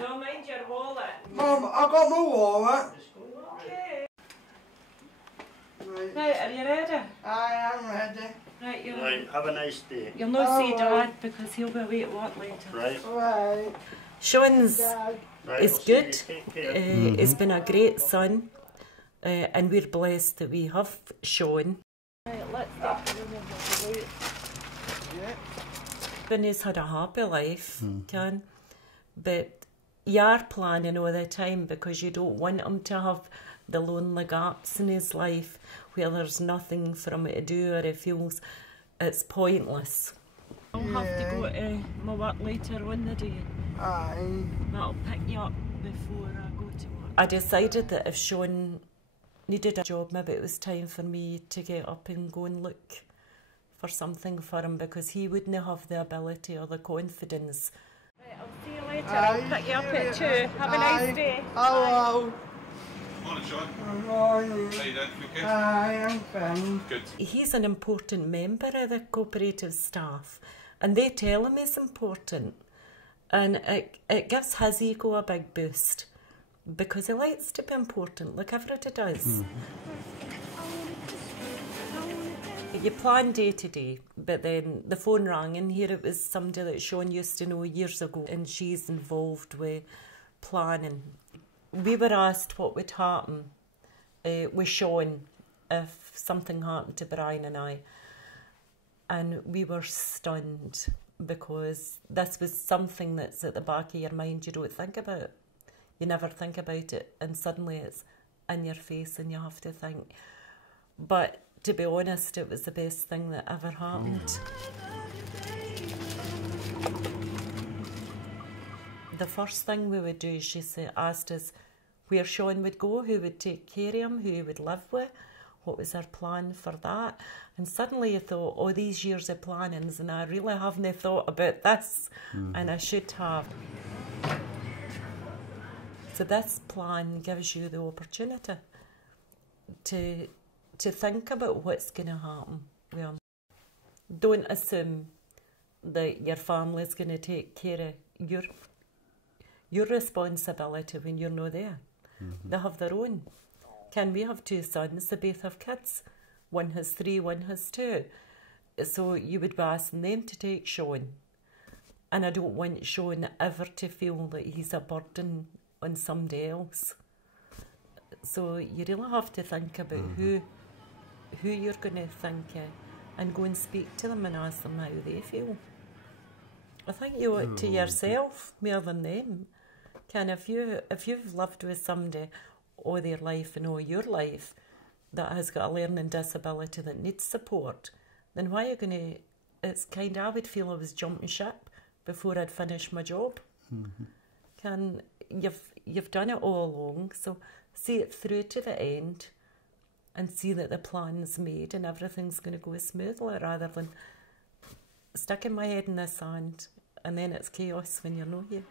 Don't mind your wallet. Mum, I got my wallet. Okay. Right. Right, are you ready? I am ready. Right, Right, have a nice day. you'll not see Dad because he'll be away at work later. Right. Right. Sean's Right, is I'll see you. good. Take care. He's been a great son, and we're blessed that we have Sean. Right, let's start the room of the weight. Yeah. Vinny's had a happy life, but you are planning all the time because you don't want him to have the lonely gaps in his life where there's nothing for him to do or he feels it's pointless. I'll have to go to my work later on the day. Aye. That'll pick you up before I go to work. I decided that if Sean needed a job, maybe it was time for me to get up and go and look for something for him because he wouldn't have the ability or the confidence. Right, I'll see you later. I'll pick you up at 2. Have a nice day. Hello. Morning, Sean. Good morning. How you doing? You okay? I am fine. Good. He's an important member of the cooperative staff and they tell him he's important, and it gives his ego a big boost because he likes to be important like everybody does. You plan day to day, but then the phone rang and here it was somebody that Sean used to know years ago and she's involved with planning. We were asked what would happen with Sean if something happened to Brian and I, and we were stunned because this was something that's at the back of your mind. You don't think about it. You never think about it, and suddenly it's in your face and you have to think. But to be honest, it was the best thing that ever happened. The first thing we would do, she asked us where Sean would go, who would take care of him, who he would live with, what was our plan for that. And suddenly you thought, oh, these years of plannings, and I really haven't thought about this, and I should have. So this plan gives you the opportunity to think about what's going to happen. Well, don't assume that your family's going to take care of your responsibility when you're not there. They have their own. We have 2 sons, they both have kids. One has 3, one has 2. So you would be asking them to take Sean. And I don't want Sean ever to feel that he's a burden on somebody else. So you really have to think about who you're going to think and go and speak to them and ask them how they feel. I think you owe it to yourself more than them. If you've lived with somebody all their life and all your life that has got a learning disability that needs support, then why are you going to... It's kind of, I would feel I was jumping ship before I'd finished my job. You've done it all along, so see it through to the end and see that the plan's made and everything's going to go smoothly, rather than sticking my head in the sand and then it's chaos when you're not here.